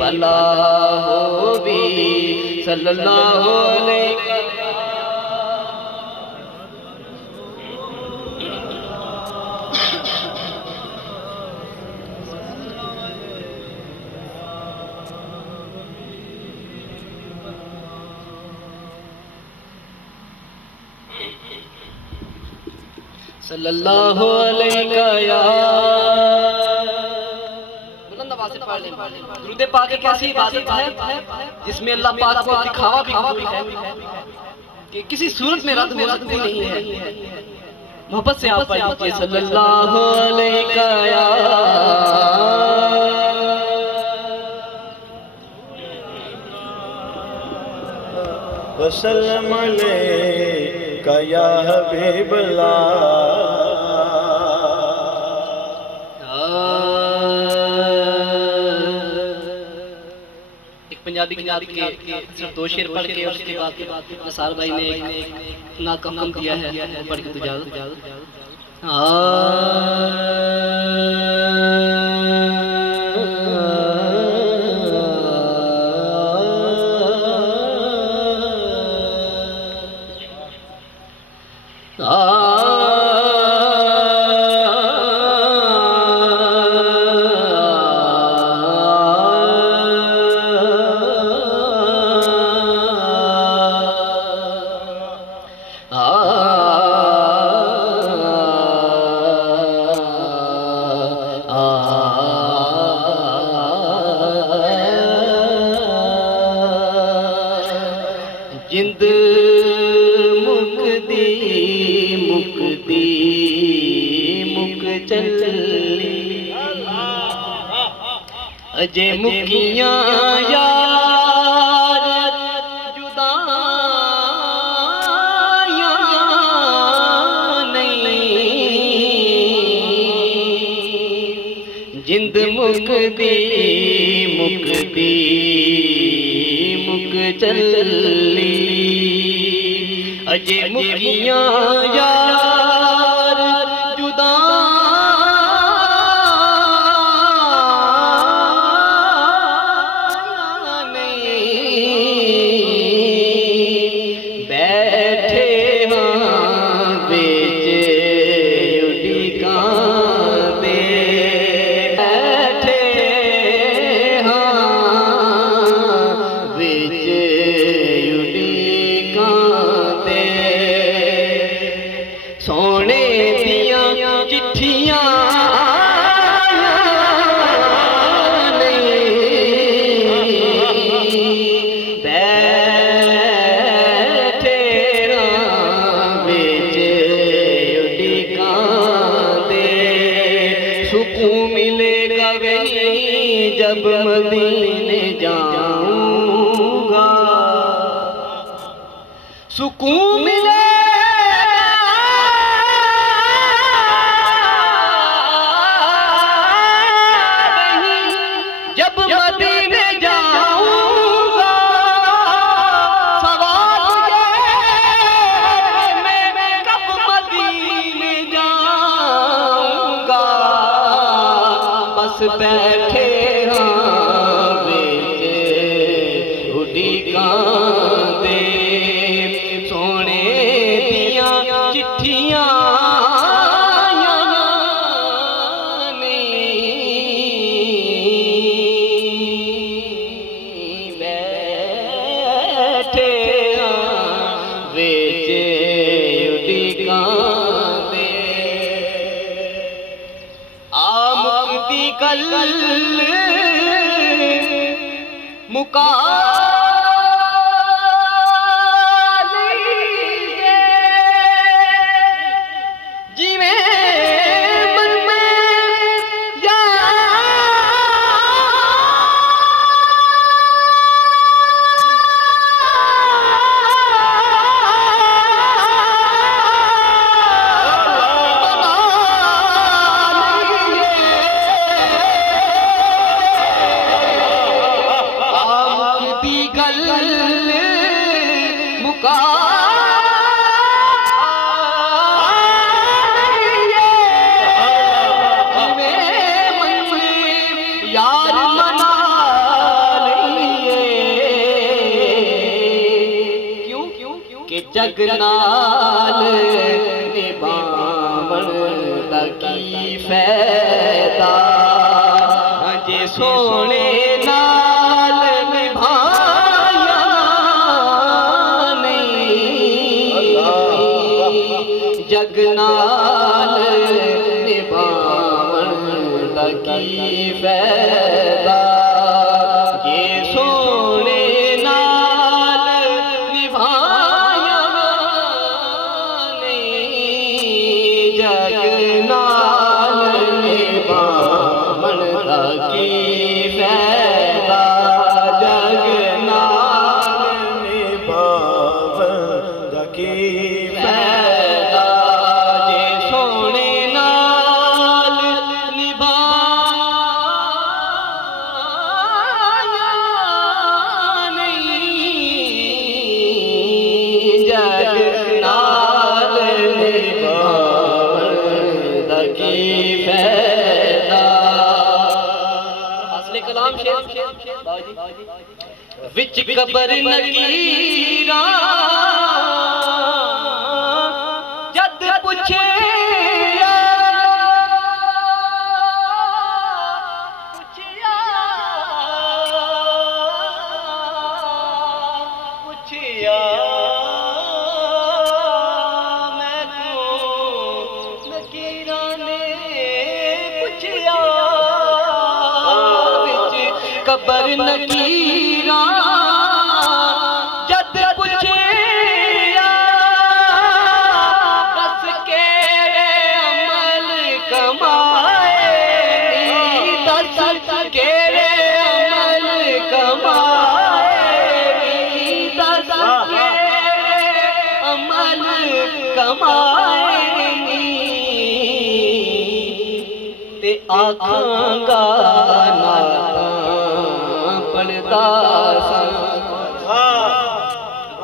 भला होवी सल्लल्लाहु अलैहि सल्लल्लाहु अलैहि या बुलंद आवाज से पढ़ लें। दुरूद पाक एक ऐसी इबादत है जिसमें अल्लाह पाक को दिखावा भी कबूल है कि किसी सूरत में रद्द हो सकती नहीं है। मोहब्बत से आप पढ़ लीजिए सल्लल्लाहु अलैहि या वसल्लम अलैका या हबीबल्लाह। एक पंजाबी किताब के सिर्फ 2 शेर पढ़ के और उसके बाद नसार भाई ने नात का हुक्म दिया है पढ़ के तो जिंद मुक्ति मुक्ति मुक चली अजे मुकियां यार जुदायां नहीं जिंद मुक्ति मुक्ति मुक चली अजे मुकियां यार जुदा नहीं बैठे हाँ बेच उड़िकां दे बैठे हाँ बेच सोने दिया चिट्ठियां बैठे बेच उड़िकां दे सुकून मिलेगा वहीं जब मदीने जाऊंगा सुकून मिले जब मदीने जाऊंगा सवाल ये मैं कब मदीने जाऊंगा बस बैठे हाँ बेच उड़िकां दे सोने दिया चिट्ठियां कल मुका जीवे मन में जगनाल निभावण लगी फैदा जे सोने नाल निभाया नहीं जगनाल निभावण लगी फैदा जे सोने नाल निभाया नहीं जगनाल निभावण लगी फैदा जगनाल निभावन लगी फैदा जे सोने नाल निभाया नहीं जगनाल निभावण लगी फैदा असली कलाम शेर विच कबर नकीरा जद पूछे पुछिया मैं को नकीरा ने पुछिया विच कबर नकीरा जद पूछे कस के अमल कमाए दस के अमल कमाए दस के अमल कमाए ते आखांगा नाता पढ़दा सा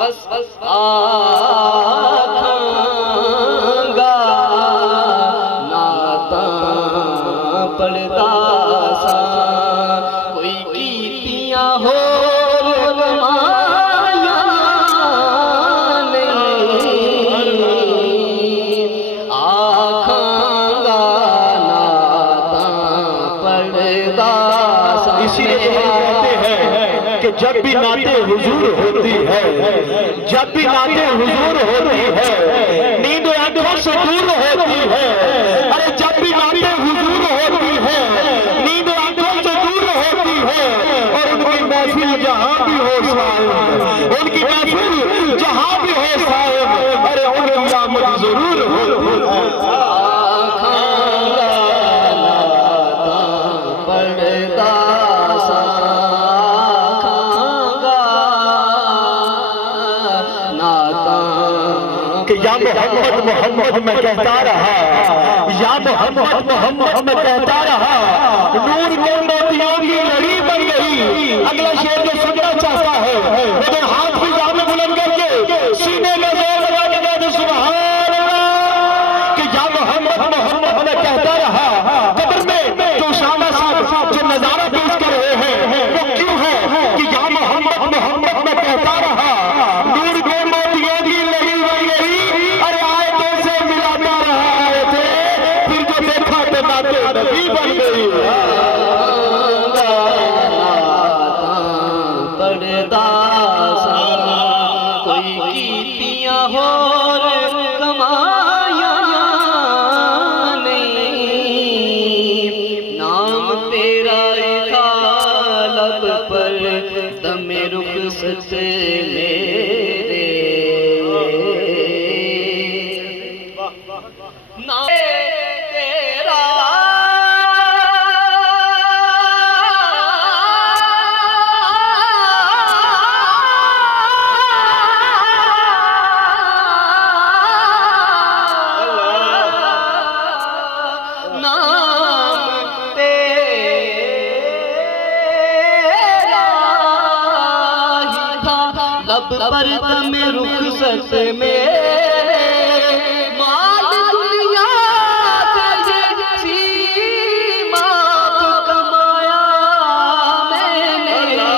बस आखांगा नाता पढ़दा सा कोई कीतियां होर कमाया नहीं आखांगा नाता पढ़दा सा इसीलिए तो हम कहते हैं कि जब भी नाते हुजूर होती है जब भी नाते हुजूर होती है नींद आंखों से दूर होती है अरे जब भी नाते हुजूर होती है नींद आंखों से दूर होती है और उनकी महफिल जहां भी हो साहिब उनकी महफिल जहां भी हो साहिब अरे उनकी आमद जरूर होती है आखांगा नाता पढ़दा सा आखांगा नाता कि या मोहम्मद मोहम्मद मैं कहता रहा या मोहम्मद मोहम्मद मैं कहता रहा नूर के मोतियों की लड़ी बन गई अगला शेर जो सुनना चाहता है मुझे हाथ भी जामे बुलंद करके सीने में जोर लगा के कहते सुभान अल्लाह कि या मोहम्मद मोहम्मद मैं कहता रहा कब्र में जो शामा साहब जो नजारा पेश कर रहे हैं वो क्यों है कि या मोहम्मद मोहम्मद मैं कहता रहा नूर के मोतियों की लड़ी बन गई अरे आए तो से मिलाता रहा आए थे फिर जो देखा तो नाते नबी बन गई पढ़दा सा कोई कीतियां होर कमाया नहीं नाम तेरा था लब पर दमे रुखसत मेरे नाम तेरा पर में रुखसत मेरे माल दुनिया से सीमा कमाया मैंने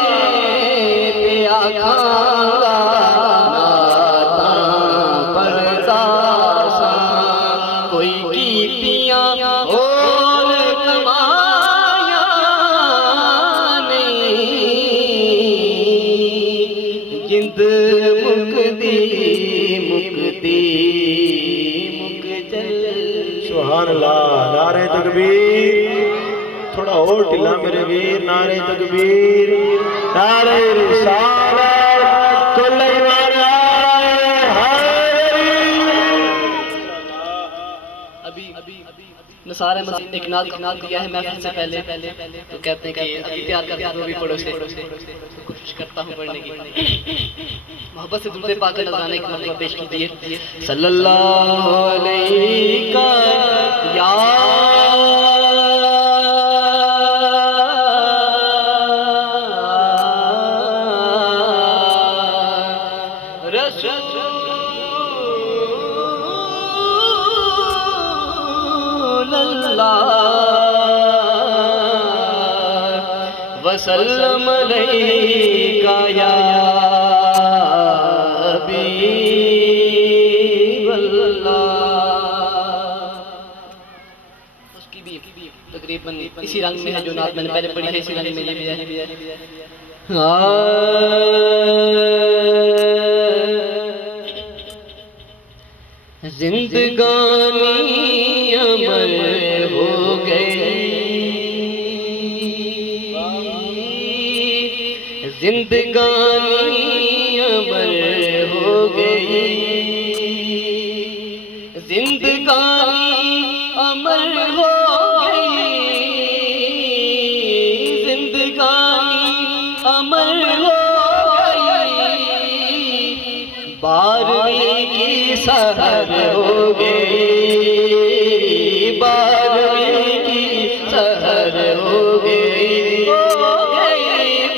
पे आखांगा नाता जिंद मुक्ति मुक्ति मुकजल। सुभान अल्लाह। नारे तकबीर। थोड़ा और ढिला मेरे वीर। नारे तकबीर, नारे रिसालत, कुल ईमान अभी नसार अहमद एक नात दिया है महफिल से पहले, तो कहते हैं कि अभी तैयार करके वो भी पढ़ो से, कोशिश करता हूँ पढ़ने की। मोहब्बत से दुरूद पाक नज़राने की मर्तबा पेश कीजिए। सल्लल्लाहु अलैहि या वसल्लम अलैका या हबीबल्लाह। उसकी भी तकरीबन इसी रंग में है जो नात मैंने पहले पढ़ी है, इसी रंग में ये भी है। जिंदगानी अमर हो गई, जिंदगानी अमर हो गई, जिंदगानी अमर हो गई, जिंदगानी अमर हो गई, 12वीं की सहर हो गई, 12वीं की सहर हो गई,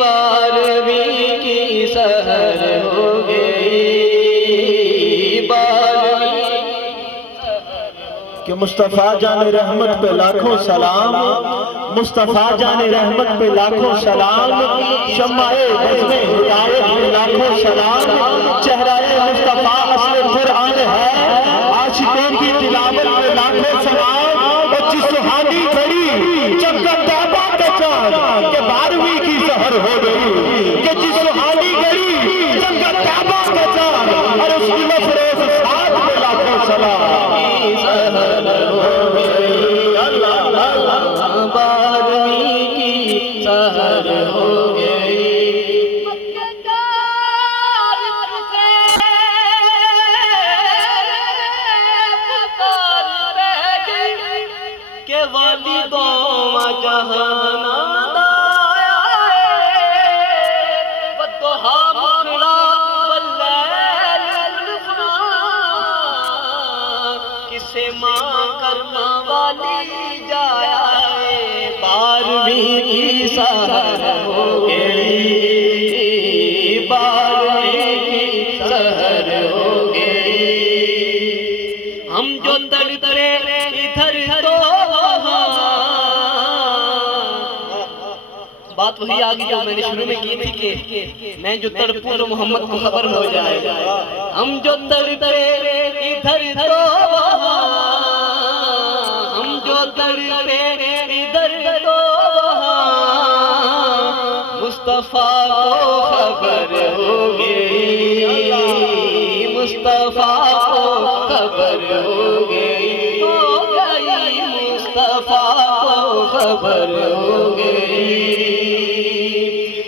12वीं की सहर हो गई, 12वीं कि मुस्तफ़ा जाने रहमत पे लाखों सलाम, मुस्तफ़ा जाने रहमत पे लाखों सलाम, शम्माए बज़्म-ए हिदायत पे लाखों सलाम, चेहराए मुस्तफ़ा असले कुरान है, आशिकों की तिलावत पे लाखों सलाम। और जिस सुहानी घड़ी चमका तौबा का चाँद के 12वीं की सहर हो गई, कि जिस सुहानी घड़ी चमका तौबा का चाँद और उसकी मफरोज़ साथ पे लाखों सलाम। 12वीं की सहर हो गई। के वाली दोवा जहाना दाया बदोहा मुखड़ा वल्लैल उल्फा, किसे माँ करना वाली जाया, 12वीं की सहर हो गई, 12वीं की सहर हो गई। हम जो तड़पे इधर तो बात वही आ गई जो मैंने शुरू में की थी कि मैं जो तड़पूं तो मोहम्मद को खबर हो जाए। हम जो तड़पे इधर तो हम जो तड़पे इधर तो मुस्तफ़ा को खबर हो गई, मुस्तफ़ा को खबर हो गई, मुस्तफ़ा को खबर हो गई।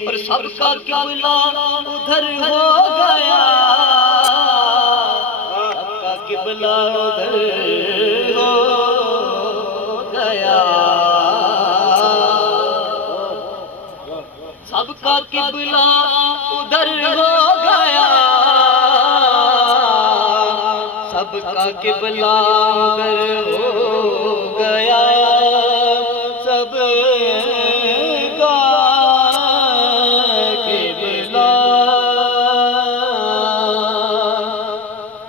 और सबका किबला उधर हो गया, सबका किबला उधर हो गया, सबका किबला उधर हो गया, सबका किबला उधर हो गया, सबका किबला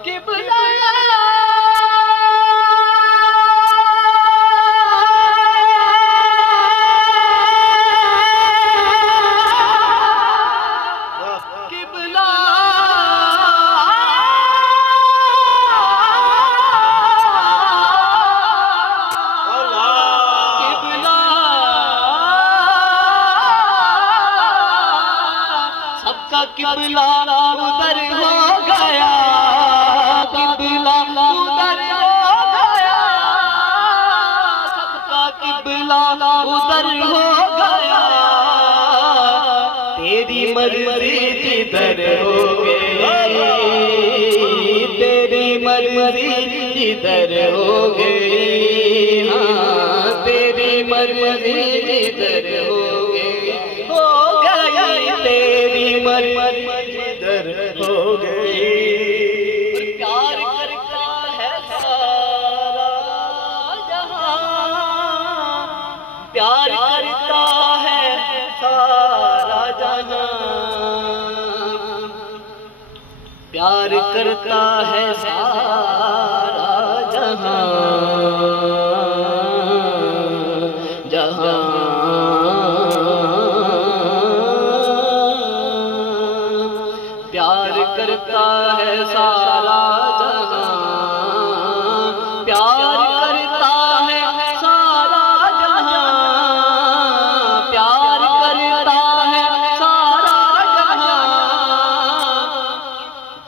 किबला किबला सबका किबला उधर हो गया, किबला उधर हो गया, सबका किबला उधर हो गया। तेरी मर्जी जिधर हो गई, तेरी मर्जी जिधर हो गई, हाँ तेरी मर्जी जिधर हो गई, तेरी मर्जी जिधर हो गई। प्यार करता है सारा जहां, प्यार करता है सारा जहां, प्यार करता है सारा जहां, जहां प्यार करता है सारा जहां, प्यार करता है सारा जहां, प्यार करता है सारा जहां।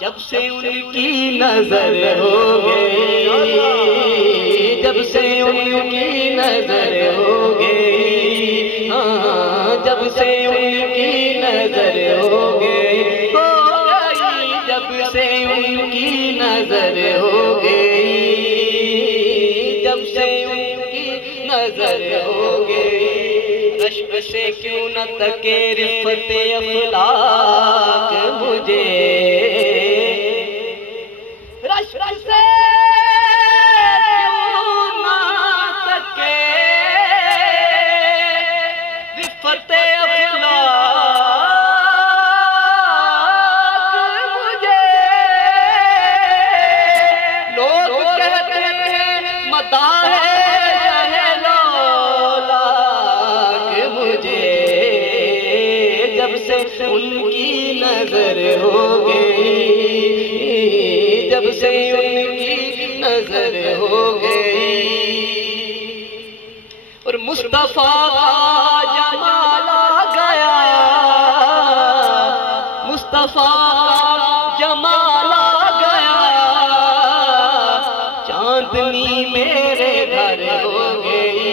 जब से उनकी नजर हो गई, जब से उनकी नजर हो गई, हाँ जब से उनकी नजर हो गई, जब से उनकी नजर हो गई, जब से उनकी नजर हो गई। रश्क से क्यों न तके रिफ़्त अफ़लाक मुझे, रश्क से क्यों न तके रिफ़्त उनकी नजर हो गई, जब से उनकी नजर हो गई। और मुस्तफा का जमाल आ गया, मुस्तफा का जमाल आ गया, चांदनी मेरे घर हो गई,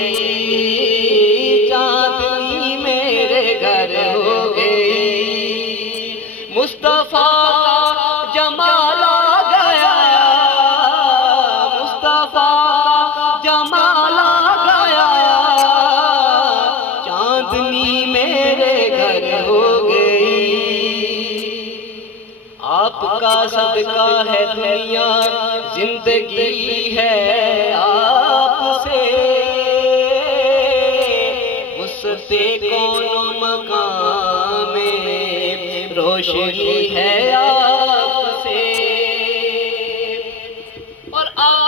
चांदनी मेरे घर हो गई। मुस्तफा का जमाल आ गया, मुस्तफा का जमाल आ गया, चांदनी मेरे घर हो गई। आपका सदका है दुनिया, जिंदगी है आपसे, उससे कौन मकाम में रोशनी है आपसे। और आपसे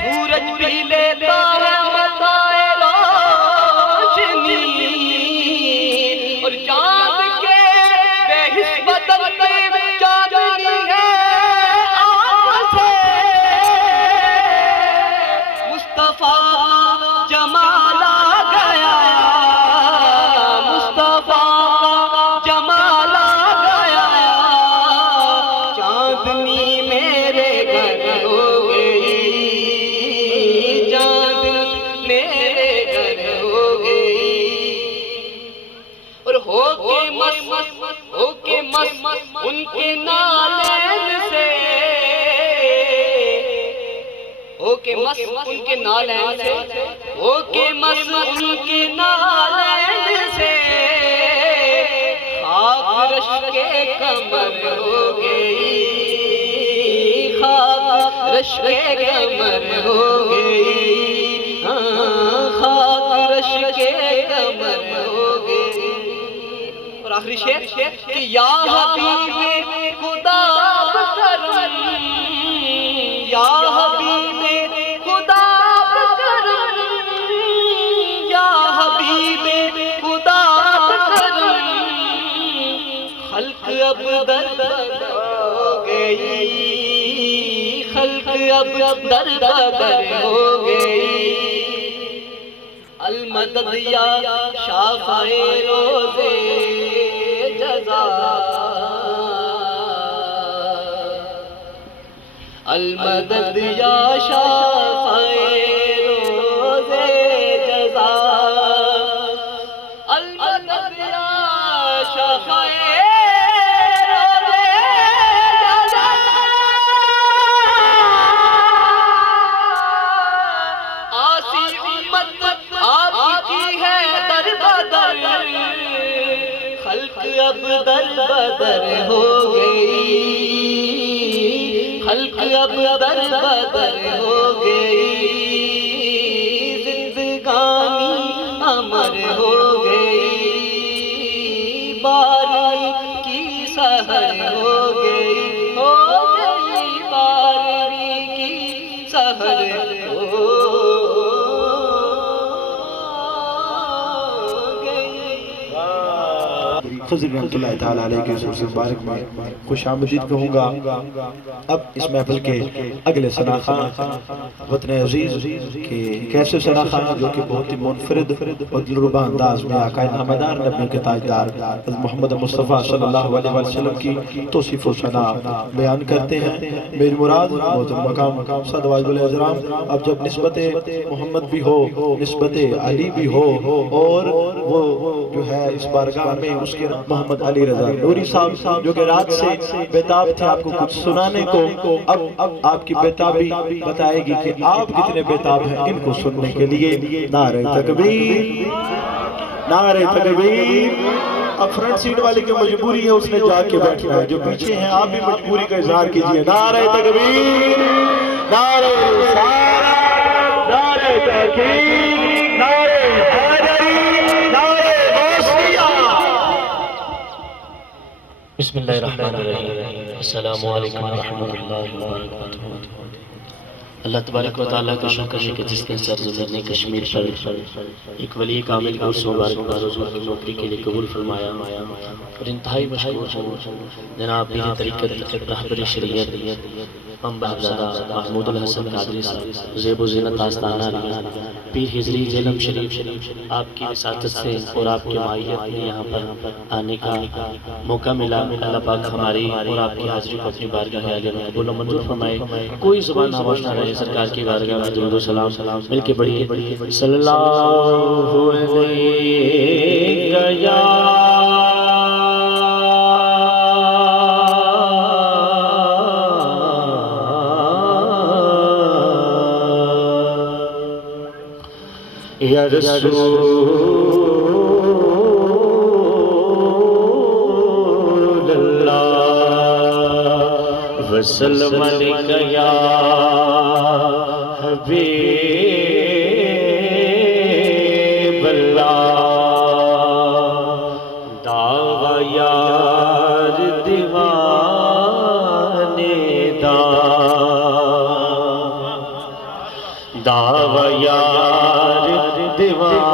सूरज भी लेता है मताए रोशनी, और चांद के बेहिस बदन में चांदनी है आपसे। मुस्तफा जमाल आ गया, मुस्तफा जमाल आ गया, चांदनी मेरे घर हो गई, चांदनी मेरे घर हो गई। और होके मस्त उनके नालैन से, होके मस्त उनके नालैन से, होके मस्त उनके नालैन से, खाक रश के कमर हो गई, खाक रश के कमर हो गई, हाँ खाक रश के कमर हो गई। और आखिरी शेर कि या हबीबे खुदा करम, या हबीबे खुदा करम, या हबीबे खुदा करम, खल्क अब दर हो गई, खल्क अब दर बदर हो गई। अलमदद या शाफ़ाए रोज़े जज़ा, अलमदद या शाफ़ाए रोज़े जज़ा, अलमदद या शाफ़ाए रोज़े जज़ा। आसी उम्मत आपकी है दर बदर, खल्क अब दर बदर हो गई। खल्क अब दर बदर हो गई। जिंदगानी अमर हो गई। बारहवीं की सहर हो गई, हो गई 12वीं की सहर हो गई। खज़र रहमतुल्लाह ताला अलैह के सूरत मुबारक में खुशामदीद कहूँगा। अब इस महफिल के अगले सनाखा वतन अजीज के कैसे सनाखा जो कि बहुत ही मुनफरिद और दिलरुबा अंदाज में आका नामदार नबी के ताजदार मोहम्मद मुस्तफ़ा सल्लल्लाहु अलैहि वसल्लम की तौसीफ़ व सना बयान करते हैं। मेरी मुराद मोहतरम मकाम सदवाजुल अज़राम, अब जब निस्बत मोहम्मद भी हो, निस्बत अली भी हो, और वो जो है इस बारगाह में उसके मोहम्मद अली रज़ा नूरी साहब जो कि रात से बेताब थे आपको कुछ सुनाने को, अब आपकी बेताबी बताएगी कि आप कितने बेताब हैं इनको सुनने के लिए। नारे तकबीर, नारे तकबीर। अब फ्रंट सीट वाले की मजबूरी है, उसने जाके बैठना है। जो पीछे हैं आप भी मजबूरी का इजहार कीजिए। नारे तकबीर, नारे रिसालत, नारे तहकीक, नारे हैदरी, नारे गौसिया। बिस्मिल्लाहिर्रहमानिर्रहीम। अस्सलामु अलैकुम रहमतुल्लाहि व बरकातुहू। अल्लाह तबारक व तआला का शुक्र है कि जिसने सरज़मीन कश्मीर पर एक वली कामिल को मुबारक की नौकरी के लिए कबूल फरमाया और इंतहाई मशहूर जनाब पीर तरीक़त रहबर शरीयत अम्बाज़ादा महमूदुल हसन कादरी साहब ज़ेब व ज़ीनत आस्ताना पीर हिजरी जेलम शरीफ आपकी विसातत से और आपके माहियत में यहाँ पर आने का मौका मिला। अल्लाह पाक हमारी और आपकी हाज़िरी को अपनी बारगाह आलिया में कबूल व मंजूर फरमाए। कोई ज़ुबान खामोश ना रहे, सरकार की बारगाह में दुरूद व सलाम मिलके पढ़िए। सल्लल्लाहु अलैहि या या रसूलल्लाह वसल्लम अलैका या हबीबल्लाह। दावा यार दीवाने दा, दावा यार दीवाने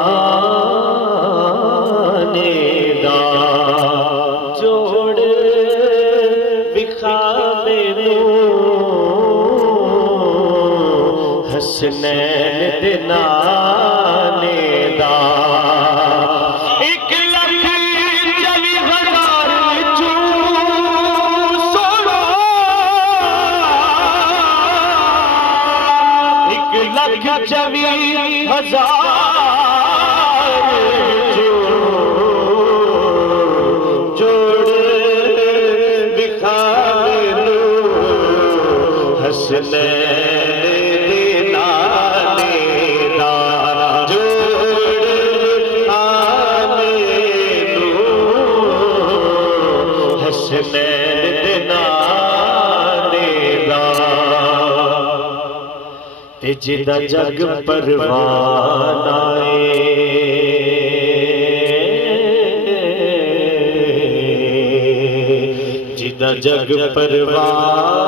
दा। जोड़ बिखावे हसनैन दे नाने दा। 1,24,000 विचों सोना, 1,24,000 जोड़ बिखावे हसनैन जिदा जग परवाना जिदा जग परवाना